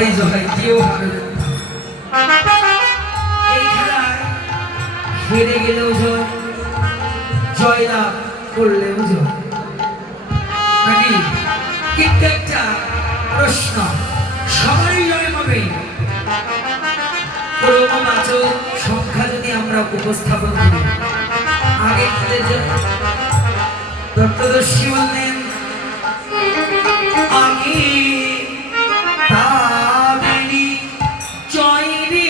জয় জয় কেউ হারবে না। এই খেলায় হেরে গেলেও জয়, জয়লাভ করলেও জয় নাকি? কিন্তু একটা প্রশ্ন, সবারই জয় হবে ক্রমবাচক সংখ্যা যদি আমরা উপস্থাপন করি। আগে তত্ত্বদর্শী বললেন আমি তাদেরই জয় রে,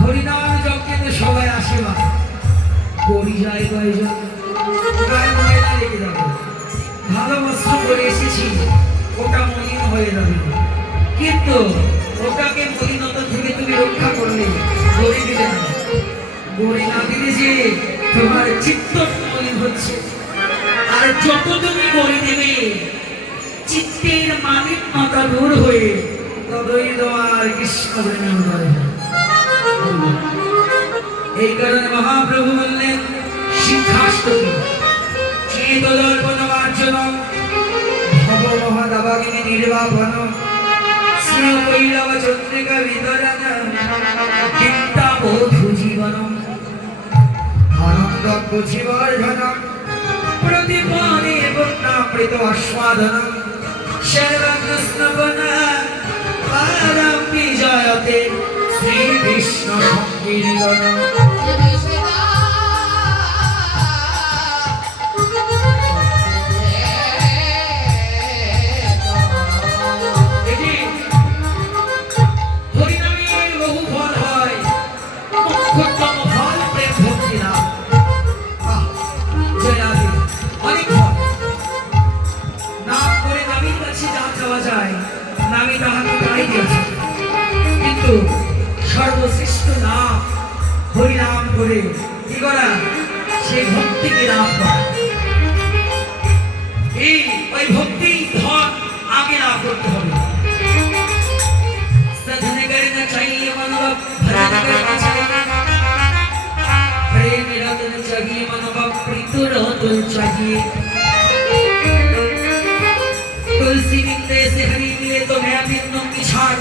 হরিনাম যজ্ঞে তো সবাই আসে না, করি যায় কয়জন, গায়ে ময়লা লেগে যাবে, ভালো বস্ত্র পরে এসেছি ওটা মলিন হয়ে যাবে, কিন্তু ওটাকে মলিনতা থেকে তুমি রক্ষা করলে, গড়ি দিলে না, গড়ি না দিলে যে তোমার চিত্ত মলিন হচ্ছে। আর যত তুমি গড়ি দেবে চিত্তের মালিন্যতা দূর হয়ে ততই তোমার কৃষ্ণ প্রেমে উদয় হবে। এই কারণে মহাপ্রভু বললেন শিক্ষাষ্টমী চেতদর্পণমার্জনম ভব মহাদাবাগিনী নির্বাপন শ্রী কৈরব চন্দ্রিকা বিদরণ চিত্তাবোধু জীবনম আনন্দ জীবর্ধনম প্রদীপনে বন্যামৃত আস্বাদনম সর্বকৃষ্ণবনা পারম বিজয়তে শ্রী কৃষ্ণ সংকীর্তন। হরিনামের বহু ফল হয়, মুখ্যতম ফল প্রেম ভক্তি লাভ। অনেক ফল নাম করে নামের কাছে যা চাওয়া যায় নামে তাহাকে তাই দিয়েছে, কিন্তু সর্বশ্রেষ্ঠ নাম হরিনাম করে কি করা, সেই ভক্তিকে লাভ করা। ওই ভক্তি ধন আগে লাভ করতে হবে। সাধনে করে না চাইয়ে মানব, ভজনে করে না চাইয়ে প্রেম রতন চাহিয়ে মানব, প্রীত রতন চাহিয়ে। तुलसी मिलने से हरी मिले तो मैं बिंदूंगी छाड़,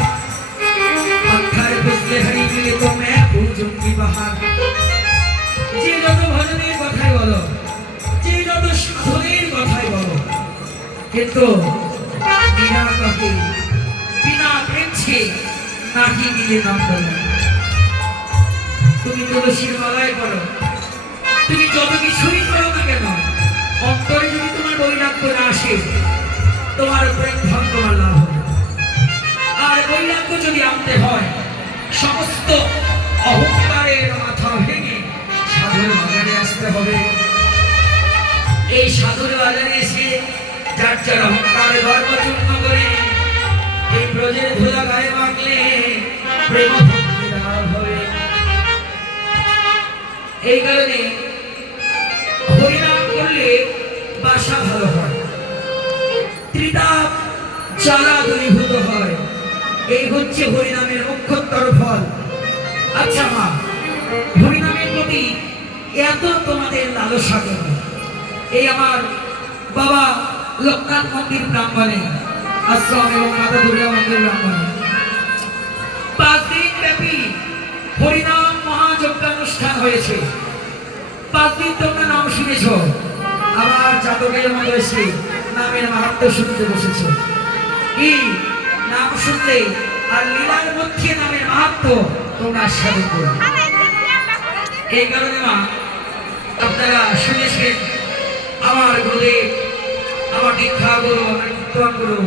पत्थर फिसले हरी मिले तो मैं पूजूंगी बहार। যে যত ভজনের কথাই বলো, যে যত সাধনের কথাই বলো, কিন্তু বিনা কহে বিনা প্রেমছে নাহি মিলে নন্দন। তুমি তুলসীর মালায় করো, তুমি যত কিছুই করো না কেন, অন্তরে যদি তোমার বৈরাগ্য না আসে তোমার প্রেম ধন তোমার লাভ হবে। আর বৈরাগ্য যদি আনতে হয় সমস্ত অহংকারের মাথা ভেঙে সাধুর বাজারে আসতে হবে। এই সাধুর বাজারে এসে যার যার অহংকারে গর্ব চূর্ণ করে এই ব্রজের ধুলা গায়ে মাখলে প্রেম ভক্তি লাভ হবে। এই কারণে হরিনাম করলে বাসা ভালো হয়, ত্রিতাপ জ্বালা দূরীভূত হয়, এই হচ্ছে হরিনামের অক্ষরতর ফল। আচ্ছা মা, হরিনামের প্রতি এত তোমাদের লালসা কেন? এই আমার বাবা লোকনাথ মন্দির প্রাঙ্গণে, আশ্রম এবং মাতা দুর্গা মন্দির প্রাঙ্গণে 5 দিন ব্যাপী হরিনাম মহাযজ্ঞানুষ্ঠান হয়েছে। 5 দিন তোমরা নাম শুনেছ, আবার জাতকের মতো এসে নামের মাহাত্ম্য শুনতে বসেছ। কি নাম শুনলে আর লীলার মধ্যে নামের মাহাত্ম্য তোমরা আস্বাদন করো। এই কারণে মা, আপনারা শুনেছেন আমার গুরুদেব, আমার দীক্ষা গুরু, আমার কীর্তন গুরু